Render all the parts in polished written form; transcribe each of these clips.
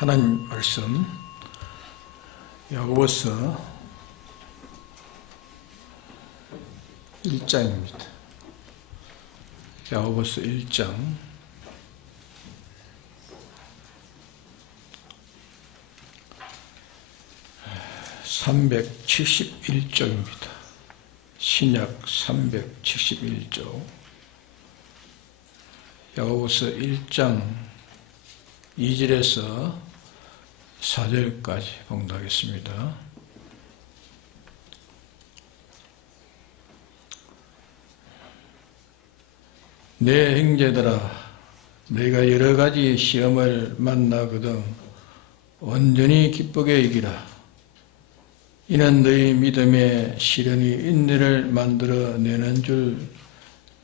하나님 말씀 야고보서 1장입니다. 야고보서 1장 371쪽입니다. 신약 371쪽 야고보서 1장 2절에서 4절까지 봉독하겠습니다. 내 형제들아, 너희가 여러 가지 시험을 만나거든 온전히 기쁘게 이기라. 이는 너희 믿음의 시련이 인내를 만들어내는 줄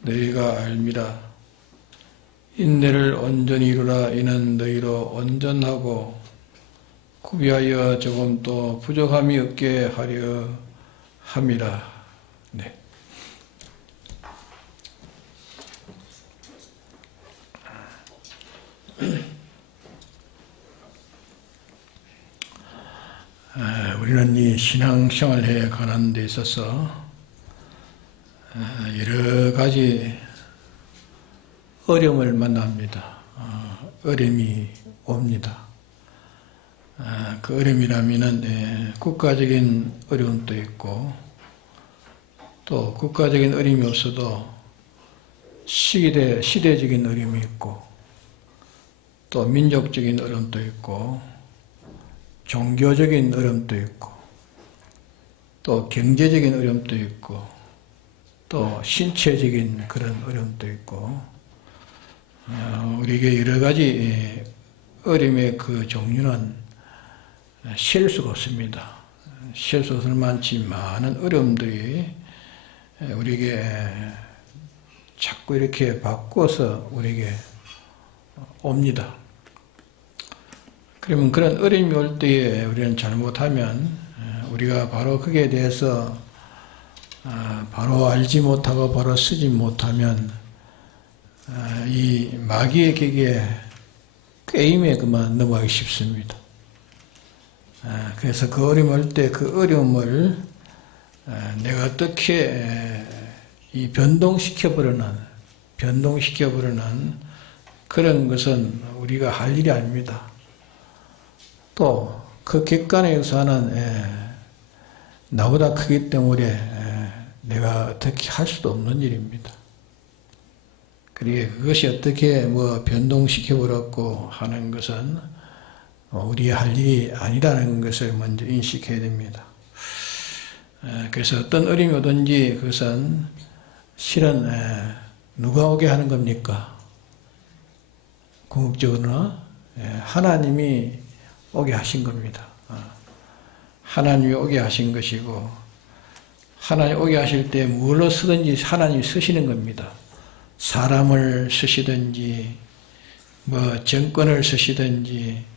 너희가 알미라. 인내를 온전히 이루라. 이는 너희로 온전하고 구비하여 조금 또 부족함이 없게 하려 함이라. 네. 우리는 이 신앙생활에 관한 데 있어서 여러 가지 어려움을 만납니다. 어려움이 옵니다. 그 어려움이라면은 국가적인 어려움도 있고 또 국가적인 어려움이 없어도 시대적인 어려움이 있고 또 민족적인 어려움도 있고 종교적인 어려움도 있고 또 경제적인 어려움도 있고 또 신체적인 그런 어려움도 있고 우리에게 여러 가지 어려움의 그 종류는 셀 수가 없습니다. 셀 수 없을 만치 많은 어려움들이 우리에게 자꾸 이렇게 바꾸어서 우리에게 옵니다. 그러면 그런 어려움이 올 때에 우리는 잘못하면 우리가 바로 거기에 대해서 바로 알지 못하고 바로 쓰지 못하면 이 마귀의 격에 게임에 그만 넘어가기 쉽습니다. 그래서 그 어려움 올 때 그 어려움을 내가 어떻게 이 변동시켜버리는 그런 것은 우리가 할 일이 아닙니다. 또 그 객관에 의해서는 나보다 크기 때문에 내가 어떻게 할 수도 없는 일입니다. 그리고 그것이 어떻게 변동시켜버렸고 하는 것은 우리의 할 일이 아니라는 것을 먼저 인식해야 됩니다. 그래서 어떤 어려움이 오든지 그것은 실은 누가 오게 하는 겁니까? 궁극적으로는 하나님이 오게 하신 겁니다. 하나님이 오게 하신 것이고 하나님이 오게 하실 때 무엇로 쓰든지 하나님이 쓰시는 겁니다. 사람을 쓰시든지 정권을 쓰시든지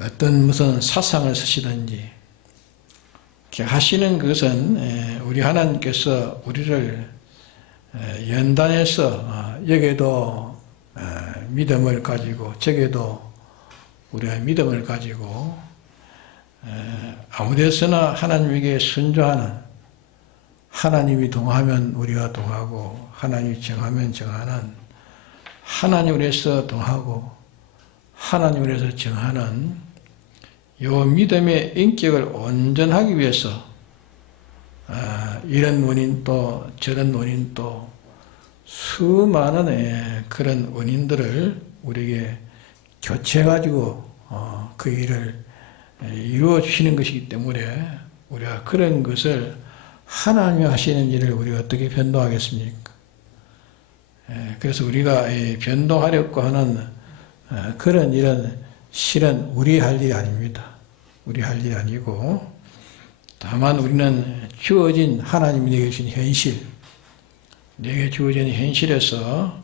어떤 무슨 사상을 쓰시든지 하시는 것은 우리 하나님께서 우리를 연단해서 여기에도 믿음을 가지고 저기에도 우리가 믿음을 가지고 아무데서나 하나님에게 순종하는, 하나님이 동하면 우리가 동하고 하나님이 정하면 정하는, 하나님을 위해서 동하고 하나님을 위해서 정하는 요 믿음의 인격을 온전하기 위해서 이런 원인도 저런 원인도 수많은 그런 원인들을 우리에게 교체해가지고 그 일을 이루어 주시는 것이기 때문에 우리가 그런 것을 하나님이 하시는 일을 우리가 어떻게 변동하겠습니까? 그래서 우리가 변동하려고 하는 그런 일은 실은 우리 할 일이 아닙니다. 우리 할 일이 아니고 다만 우리는 주어진 하나님이 내게 주신 현실, 내게 주어진 현실에서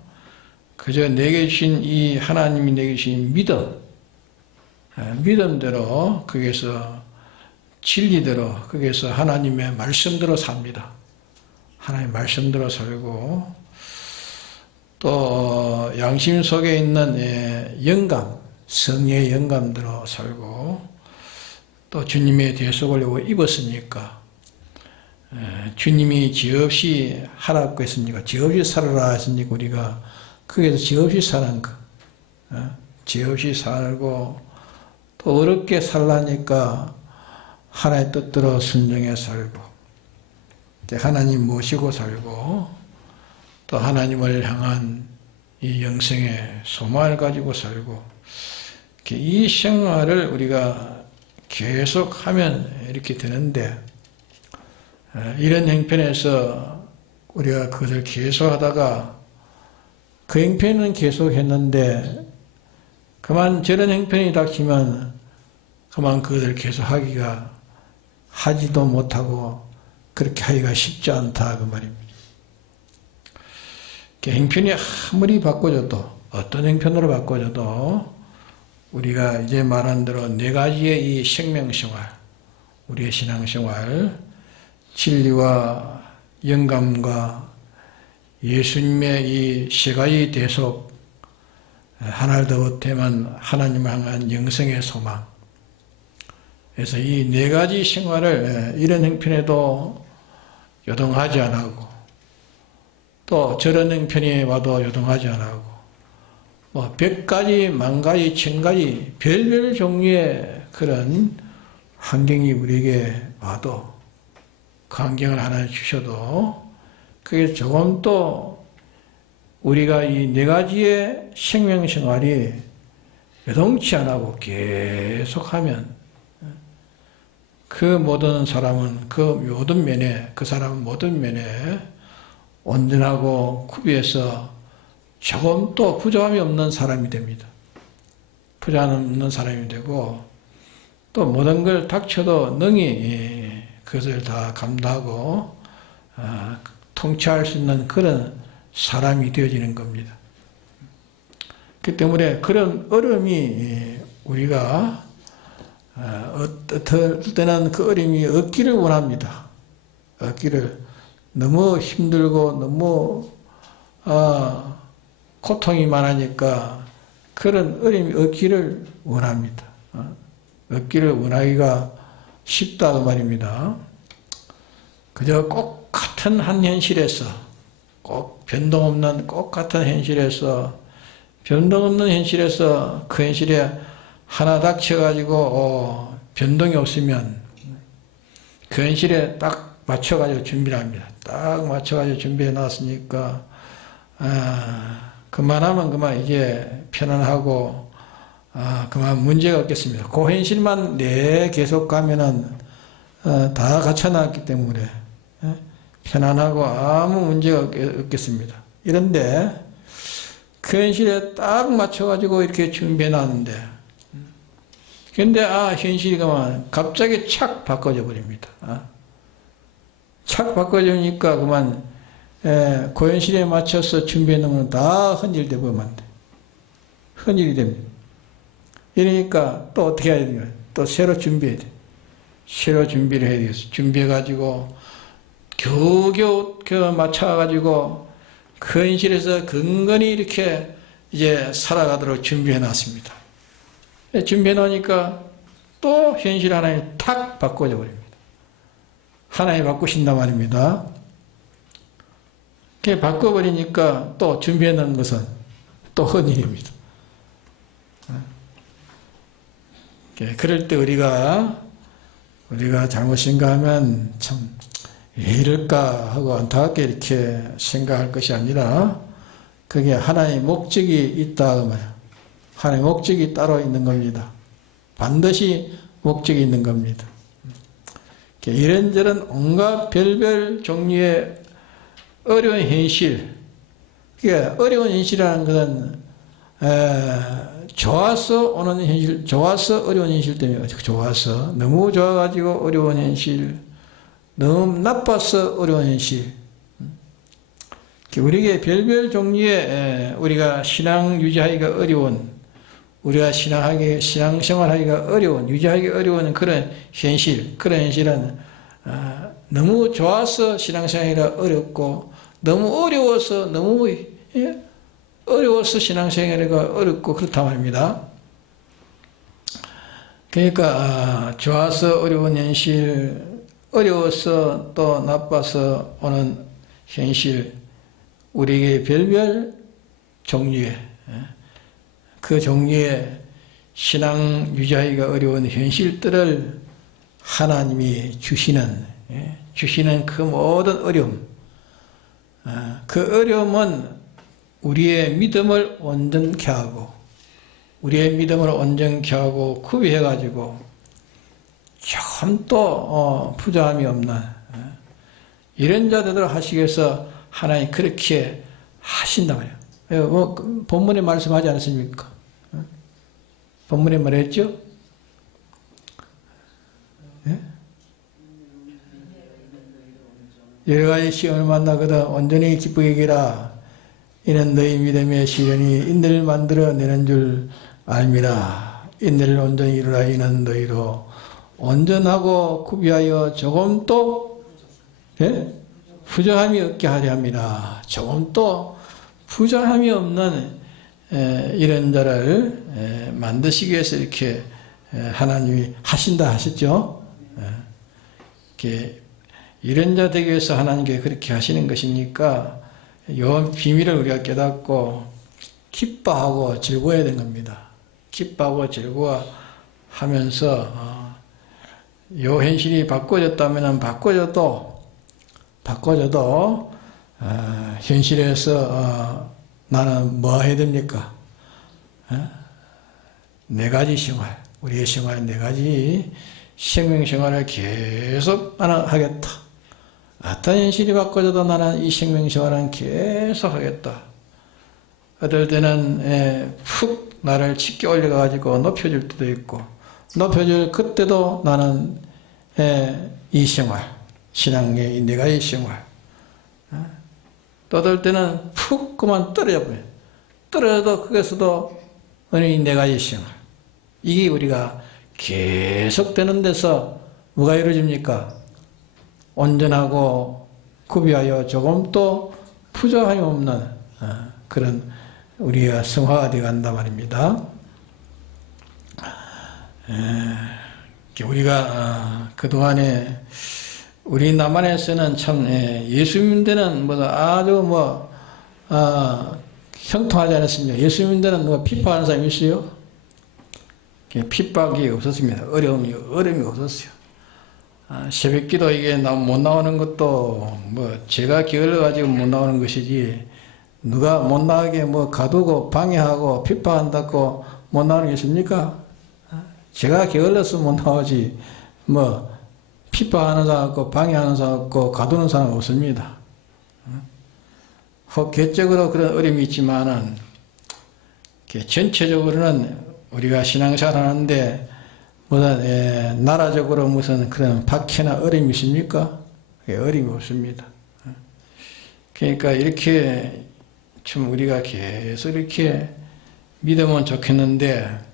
그저 내게 주신 이 하나님이 내게 주신 믿음대로 거기에서 진리대로 거기에서 하나님의 말씀대로 삽니다. 하나님의 말씀대로 살고 또 양심 속에 있는 영감, 성령의 영감대로 살고 또 주님의 대속을 입었으니까 주님이 죄 없이 하라고 했으니까 죄 없이 살아라 했으니까 우리가 거기에서 죄 없이 사는 거, 죄 없이 살고 또 어렵게 살라니까 하나님의 뜻대로 순종해 살고 하나님 모시고 살고 또 하나님을 향한 이 영생의 소망을 가지고 살고 이 생활을 우리가 계속하면 이렇게 되는데 이런 형편에서 우리가 그것을 계속하다가 그 형편은 계속했는데 그만 저런 형편이 닥치면 그만 그것을 계속하기가 하지도 못하고 그렇게 하기가 쉽지 않다 그 말입니다. 형편이 아무리 바꿔줘도 어떤 형편으로 바꿔줘도 우리가 이제 말한 대로 네 가지의 이 생명생활, 우리의 신앙생활, 진리와 영감과 예수님의 이 세 가지 대속, 하나를 더 보태면 하나님을 향한 영생의 소망. 그래서 이 네 가지 생활을 이런 형편에도 요동하지 않고 또 저런 형편이 와도 요동하지 않고 뭐 100가지, 10,000가지, 1000가지 별별 종류의 그런 환경이 우리에게 와도 그 환경을 하나 주셔도 그게 조금 또 우리가 이 네 가지의 생명생활이 요동치 않고 계속하면 그 모든 사람은 그 모든 면에 그 사람은 모든 면에 온전하고 구비해서 조금 또 부족함이 없는 사람이 됩니다. 부족함 없는 사람이 되고 또 모든 걸 닥쳐도 능히 그것을 다 감당하고 통치할 수 있는 그런 사람이 되어지는 겁니다. 그 때문에 그런 어려움이 우리가 어떨 때는 그 어려움이 없기를 원합니다. 없기를 너무 힘들고 너무 고통이 많으니까 그런 어려움이 없기를 원합니다. 없기를 원하기가 쉽다 그 말입니다. 그저 꼭 같은 한 현실에서 꼭 변동 없는 꼭 같은 현실에서 변동 없는 현실에서 그 현실에 하나 닥쳐가지고 변동이 없으면 그 현실에 딱 맞춰가지고 준비를 합니다. 딱 맞춰가지고 준비해 놨으니까 그만하면 그만 이제 편안하고 그만 문제가 없겠습니다. 그 현실만 계속 가면은 다 갖춰놨기 때문에 편안하고 아무 문제가 없겠습니다. 이런데 그 현실에 딱 맞춰가지고 이렇게 준비해 놨는데 근데 현실이 그만 갑자기 착 바꿔져 버립니다. 착 바꿔주니까 그만 그 현실에 맞춰서 준비해 놓으면 다 헌일돼 버리면 안 돼. 헌일이 됩니다. 이러니까 또 어떻게 해야 되냐? 또 새로 준비해야 돼. 새로 준비를 해야 되겠어. 준비해가지고 겨우겨우 맞춰가지고 그 현실에서 근근히 이렇게 이제 살아가도록 준비해 놨습니다. 준비해 놓으니까 또 현실 하나에 탁 바꿔져 버립니다. 하나에 바꾸신단 말입니다. 그렇게 바꿔버리니까 또 준비해 놓은 것은 또 헌일입니다. 그럴 때 우리가 잘못 생각하면 참 왜 이럴까 하고 안타깝게 이렇게 생각할 것이 아니라 그게 하나의 목적이 있다 그 말이야. 하나의 목적이 따로 있는 겁니다. 반드시 목적이 있는 겁니다. 이런저런 온갖 별별 종류의 어려운 현실, 어려운 현실이라는 것은 좋아서 오는 현실, 좋아서 어려운 현실 때문에 좋아서 너무 좋아가지고 어려운 현실, 너무 나빠서 어려운 현실. 우리에게 별별 종류의 우리가 신앙 유지하기가 어려운, 우리가 신앙생활하기가 어려운, 유지하기 어려운 그런 현실, 그런 현실은 너무 좋아서 신앙생활이 어렵고 너무 어려워서 신앙생활이 어렵고 그렇단 말입니다. 그러니까 좋아서 어려운 현실, 어려워서 또 나빠서 오는 현실, 우리에게 별별 종류의 그 종류의 신앙 유지하기가 어려운 현실들을 하나님이 주시는 그 모든 어려움, 그 어려움은 우리의 믿음을 온전케 하고 우리의 믿음을 온전케 하고 구비해가지고 조금 또 부족함이 없는 이런 자들을 하시기 위해서 하나님이 그렇게 하신다고 해요. 뭐 본문에 말씀하지 않습니까? 본문에 말했죠? 예? 여러 가지 시험을 만나거든 온전히 기쁘게 여기라. 이는 너희 믿음의 시련이 인내를 만들어 내는 줄 알미라. 인내를 온전히 이루라. 이는 너희로 온전하고 구비하여 조금도 부족함이 없게 하려 함이라. 조금도 부족함이 없는 이런 자를 만드시기 위해서 이렇게 하나님이 하신다 하셨죠. 이렇게 이런 자 되기 위해서 하나님께 그렇게 하시는 것이니까 이 비밀을 우리가 깨닫고 기뻐하고 즐거워야 되는 겁니다. 기뻐하고 즐거워하면서 이 현실이 바꿔졌다면 바꿔져도 현실에서 나는 뭐 해야 됩니까? 네 가지 생활, 우리의 생활 네 가지 생명 생활을 계속 나는 하겠다. 어떤 현실이 바꿔져도 나는 이 생명 생활은 계속 하겠다. 어떨 때는 푹 나를 짙게 올려가지고 높여줄 때도 있고, 높여줄 그때도 나는 이 생활, 신앙의 이 네 가지 생활. 또 어떨 때는 푹 그만 떨어져 버려요. 떨어져도 거기서도 이 네 가지 생활. 이게 우리가 계속되는 데서 뭐가 이루어집니까? 온전하고 구비하여 조금도 부족함이 없는 그런 우리가 성화가 되어 간다 말입니다. 우리가 그동안에 우리 남한에서는 참 예수 믿는 데는 아주 형통하지 않았습니다. 예수 믿는 데는 누가 핍박하는 사람이 있어요? 핍박이 없었습니다. 어려움이 없었어요. 새벽기도 이게 못 나오는 것도 제가 게을러가지고 못 나오는 것이지 누가 못 나가게 가두고 방해하고 핍박한다고 못 나오는 게 있습니까? 제가 게을러서 못 나오지 핍박하는 사람 없고 방해하는 사람 없고 가두는 사람 없습니다. 혹 개적으로 그런 어려움이 있지만은 전체적으로는 우리가 신앙생활 하는데 나라적으로 무슨 그런 박해나 어려움이 있습니까? 어려움이 없습니다. 그러니까 이렇게 참 우리가 계속 이렇게 믿으면 좋겠는데,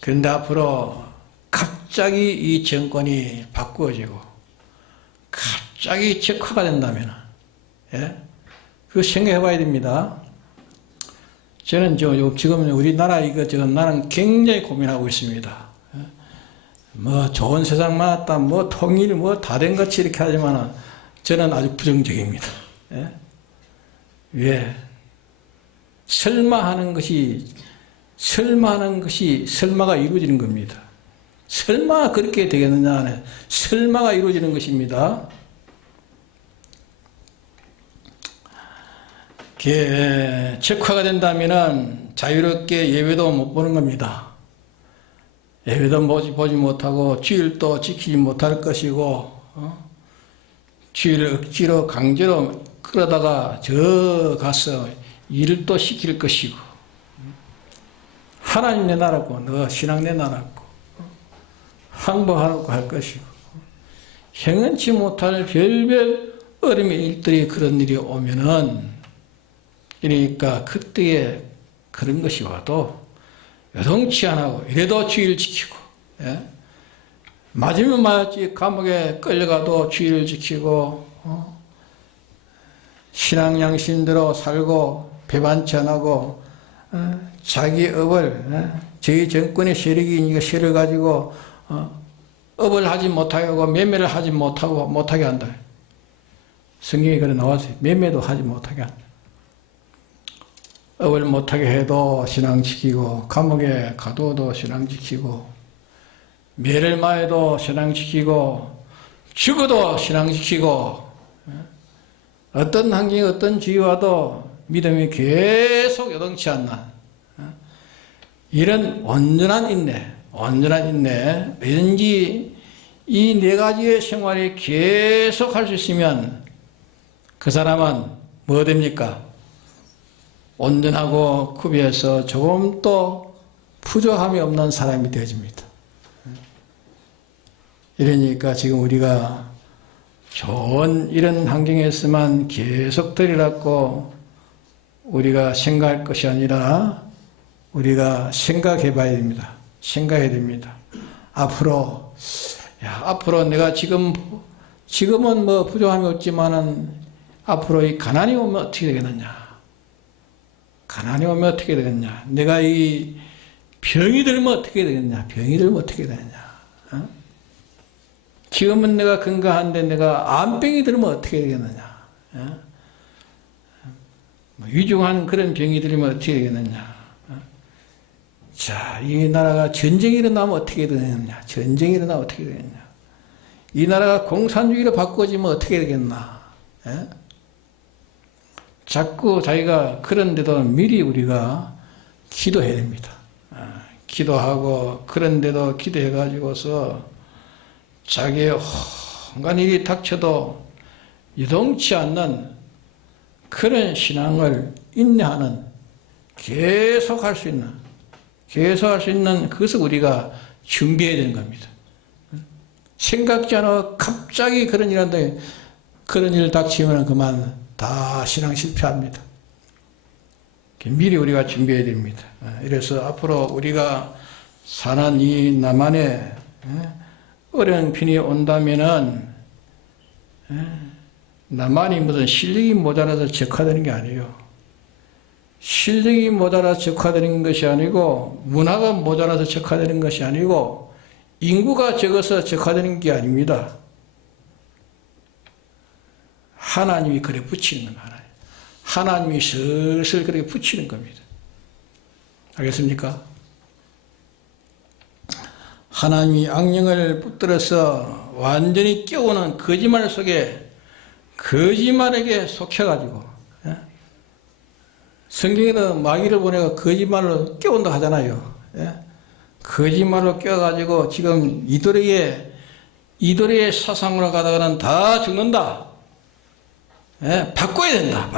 그런데 앞으로 갑자기 이 정권이 바꾸어지고 갑자기 적화가 된다면 그거 생각해 봐야 됩니다. 저는 지금 우리나라 나는 굉장히 고민하고 있습니다. 좋은 세상 많았다, 통일, 다 된 것이 이렇게 하지만 저는 아주 부정적입니다. 왜? 설마하는 것이 설마가 이루어지는 겁니다. 설마 그렇게 되겠느냐? 설마가 이루어지는 것입니다. 적화가 된다면 자유롭게 예배도 못 보는 겁니다. 예배도 보지 못하고 주일도 지키지 못할 것이고 주일을 억지로 강제로 끌어다가 저 가서 일을 또 시킬 것이고, 하나님 내 나라고 너 신앙 내 나라고 항복하라고 할 것이고, 행언치 못할 별별 어려움의 일들이 그런 일이 오면은, 그러니까 그때에 그런 것이 와도 여동치 안 하고 이래도 주의를 지키고, 맞으면 맞지 감옥에 끌려가도 주의를 지키고, 신앙 양심대로 살고 배반치 안 하고 자기 업을 저희 정권의 세력이 이거 세를 가지고 업을 하지 못하게 하고 매매를 하지 못하게 한다. 성경에 그래 나왔어요. 매매도 하지 못하게 한다. 업을 못하게 해도 신앙 지키고 감옥에 가둬도 신앙 지키고 매를 마해도 신앙 지키고 죽어도 신앙 지키고 어떤 환경이 어떤 주의 와도 믿음이 계속 요동치 않나 이런 온전한 인내 왠지 이 네 가지의 생활이 계속 할 수 있으면 그 사람은 뭐 됩니까? 온전하고 구비해서 조금도 부족함이 없는 사람이 되어집니다. 이러니까 지금 우리가 좋은 이런 환경에서만 계속 들이닫고 우리가 생각할 것이 아니라 우리가 생각해 봐야 됩니다. 생각해야 됩니다. 앞으로 내가 지금은 뭐 부족함이 없지만은 앞으로 이 가난이 오면 어떻게 되겠느냐? 가난이 오면 어떻게 되겠냐? 내가 이 병이 들면 어떻게 되겠냐? 병이 들면 어떻게 되느냐? 지금은 내가 건강한데 내가 암병이 들면 어떻게 되겠느냐? 위중한 그런 병이 들면 어떻게 되겠느냐? 자, 이 나라가 전쟁이 일어나면 어떻게 되느냐? 전쟁이 일어나면 어떻게 되겠냐? 이 나라가 공산주의로 바꿔지면 어떻게 되겠나? 자꾸 자기가 그런데도 미리 우리가 기도해야 됩니다. 기도하고 그런데도 기도해가지고서 자기의 온갖 일이 닥쳐도 유동치 않는 그런 신앙을 인내하는 계속할 수 있는 그것을 우리가 준비해야 되는 겁니다. 생각지 않아 갑자기 그런 일 닥치면 그만 다 신앙 실패합니다. 미리 우리가 준비해야 됩니다. 이래서 앞으로 우리가 사는 이 남한에 어려운 편이 온다면은 남한이 무슨 실력이 모자라서 적화되는 게 아니에요. 실력이 모자라서 적화되는 것이 아니고 문화가 모자라서 적화되는 것이 아니고 인구가 적어서 적화되는 게 아닙니다. 하나님이 그래 붙이는 거예요. 하나님이 슬슬 그렇게 붙이는 겁니다. 알겠습니까? 하나님이 악령을 붙들어서 완전히 깨우는 거짓말 속에 거짓말에게 속혀가지고 성경에는 마귀를 보내가 거짓말로 깨운다 하잖아요. 거짓말로 깨워가지고 지금 이도리의 사상으로 가다가는 다 죽는다. 바꿔야 된다.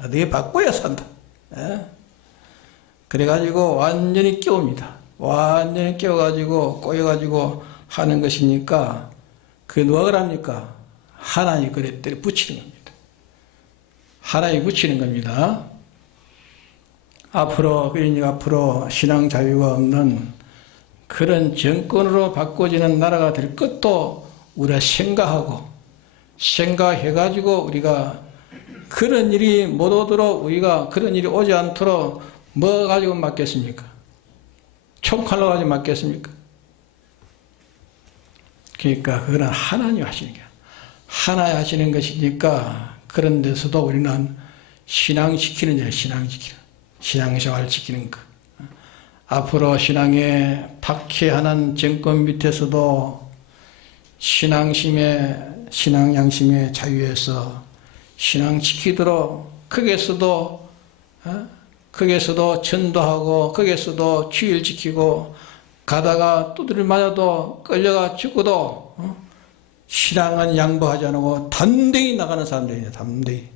어떻게 바꿔야 산다. 그래가지고 완전히 깨웁니다. 완전히 깨워가지고 꼬여가지고 하는 것이니까 그 누가 그럽니까? 하나님이 그래 때려 붙이는 겁니다. 하나님이 붙이는 겁니다. 앞으로 신앙 자유가 없는 그런 정권으로 바꿔지는 나라가 될 것도 우리가 생각해가지고 우리가 그런 일이 못 오도록 우리가 그런 일이 오지 않도록 뭐 가지고 맡겠습니까? 총칼로 가지고 맡겠습니까? 그러니까 그거는 하나님 하시는 게 하나님 하시는 것이니까 그런 데서도 우리는 신앙생활 지키는 것. 앞으로 신앙에 박해하는 정권 밑에서도 신앙 양심의 자유에서 신앙 지키도록 거기에서도 전도하고 거기에서도 주의를 지키고 가다가 두드려 맞아도 끌려가 죽어도 신앙은 양보하지 않고 단대히 나가는 사람들이네. 단대히.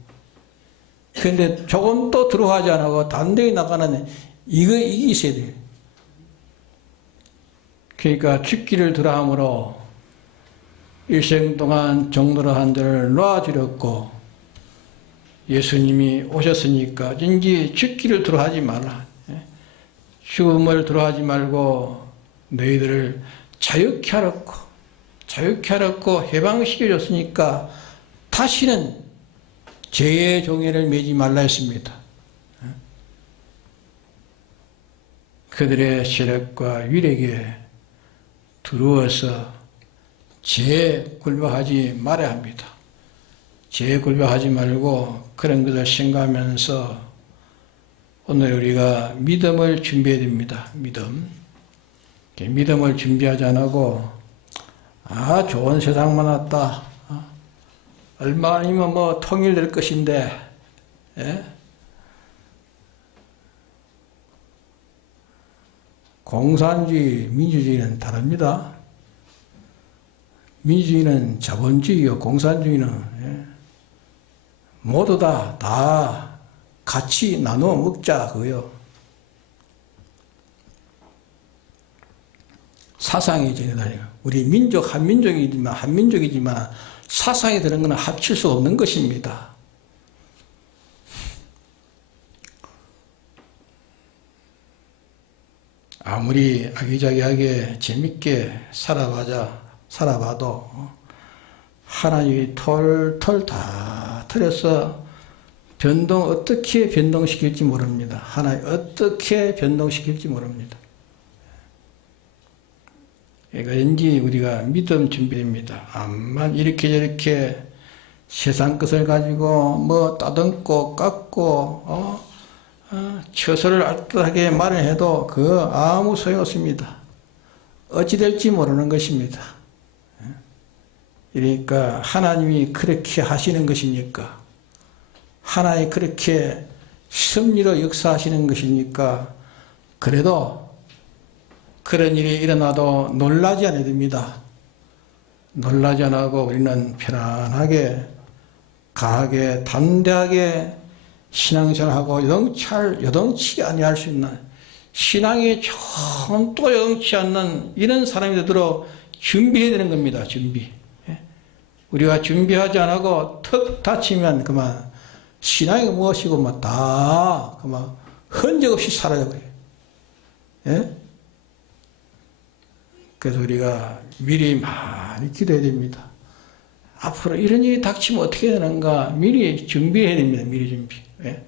그런데 조금도 두려워하지 않고 단대히 나가는 이게 있어야 돼요. 그러니까 죽기를 두려함으로 일생 동안 종로로 한 자를 놔주렸고 예수님이 오셨으니까 이제 죽기를 두려워하지 말라. 죽음을 두려워하지 말고 너희들을 자유케 하였고 해방시켜줬으니까 다시는 죄의 종애를 매지 말라 했습니다. 그들의 세력과 위력에 두려워서 재굴복하지 말아야 합니다. 재굴복하지 말고 그런 것을 생각하면서 오늘 우리가 믿음을 준비해야 됩니다. 믿음을 준비하지 않고 좋은 세상만 왔다. 얼마 아니면 뭐 통일될 것인데, 예? 공산주의, 민주주의는 다릅니다. 민주주의는 자본주의요, 공산주의는 모두 다 같이 나누어 먹자 그거요. 사상이 전해다녀요. 우리 민족 한민족이지만 사상이 드는 것은 합칠 수 없는 것입니다. 아무리 아기자기하게 재밌게 살아봐도 하나님이 털털 다 털어서 어떻게 변동시킬지 모릅니다. 하나님 어떻게 변동시킬지 모릅니다. 왠지 우리가 믿음 준비됩니다. 암만 이렇게 저렇게 세상 것을 가지고 뭐 따듬고 깎고 처소를 알뜰하게 말을 해도 아무 소용없습니다. 어찌 될지 모르는 것입니다. 그러니까 하나님이 그렇게 하시는 것입니까? 하나님이 그렇게 섭리로 역사하시는 것입니까? 그래도 그런 일이 일어나도 놀라지 않아야 됩니다. 놀라지 않고 우리는 편안하게, 강하게, 담대하게 신앙생활하고 여동치 아니할 수 있는, 신앙이 전또 여동치 않는 이런 사람이 되도록 준비해야 되는 겁니다. 준비. 우리가 준비하지 않고 턱 다치면 그만 신앙이 무엇이고 다 그만 흔적 없이 사라져버려요. 예? 그래서 우리가 미리 많이 기도해야 됩니다. 앞으로 이런 일이 닥치면 어떻게 되는가 미리 준비해야 됩니다. 미리 준비. 예?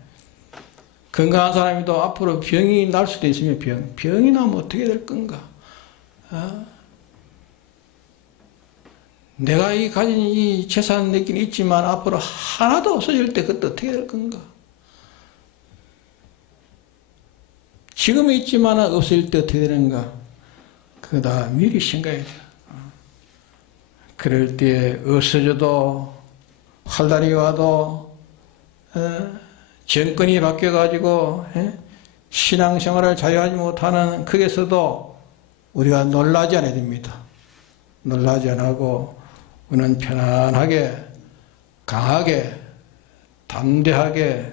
건강한 사람이도 앞으로 병이 날 수도 있으면 병이 나면 어떻게 될 건가? 내가 가진 이 재산 내긴 있지만 앞으로 하나도 없어질 때 그때 어떻게 될 건가? 지금 있지만 없어질 때 어떻게 되는가? 그거 다 미리 생각해야 돼요. 그럴 때 없어져도 활달이 와도 정권이 바뀌어가지고 신앙생활을 자유하지 못하는 거기서도 우리가 놀라지 않아야 됩니다. 놀라지 않고 우리는 편안하게 강하게 담대하게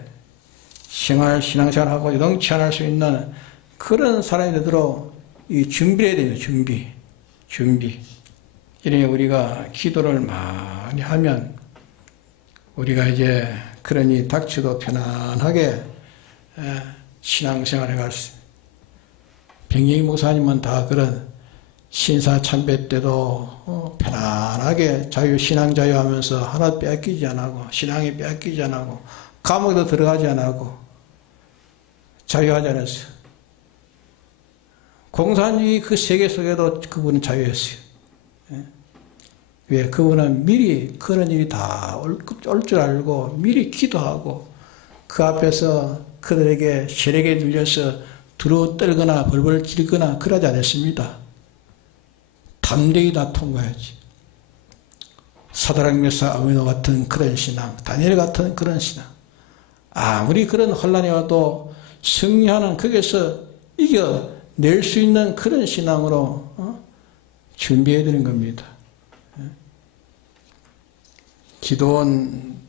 신앙생활하고 여동치 않을 수 있는 그런 사람이 되도록 준비해야 돼요. 준비. 이래 우리가 기도를 많이 하면 우리가 이제 그러니 닥쳐도 편안하게 신앙생활을 할 수. 병영이 목사님은 다 그런 신사 참배 때도 편안하게 신앙 자유하면서 하나 빼앗기지 않고 신앙이 빼앗기지 않고 감옥에도 들어가지 않고 자유하지 않았어요. 공산주의 그 세계 속에도 그분은 자유했어요. 왜? 그분은 미리 그런 일이 다 올 줄 알고 미리 기도하고 그 앞에서 그들에게 세력에 눌려서 두루 떨거나 벌벌 질거나 그러지 않았습니다. 담대히 다 통과해야지. 사드락 메사 아베노 같은 그런 신앙, 다니엘 같은 그런 신앙. 아무리 그런 혼란이 와도 승리하는 거기서 이겨낼 수 있는 그런 신앙으로 준비해야 되는 겁니다. 기도원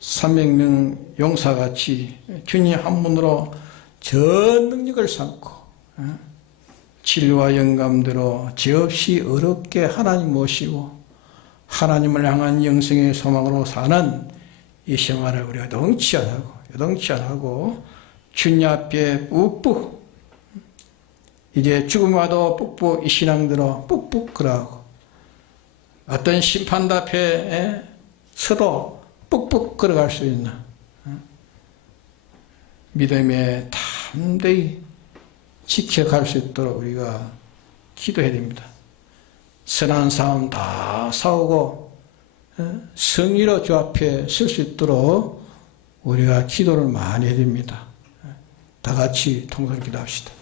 300명 용사같이 주님 한 분으로 전 능력을 삼고 진리와 영감대로 죄없이 어렵게 하나님 모시고 하나님을 향한 영생의 소망으로 사는 이 생활을 우리가 여동치 않고 주님 앞에 뿍뿍 이제 죽음 와도 뿍뿍 이 신앙대로 뿍뿍 그러고 어떤 심판대 앞에 서도 뿍뿍 걸어갈 수 있는 믿음에 담대히 지켜갈 수 있도록 우리가 기도해야 됩니다. 선한 싸움 다 싸우고 성의로 주 앞에 설 수 있도록 우리가 기도를 많이 해야 됩니다. 다 같이 통성기도합시다.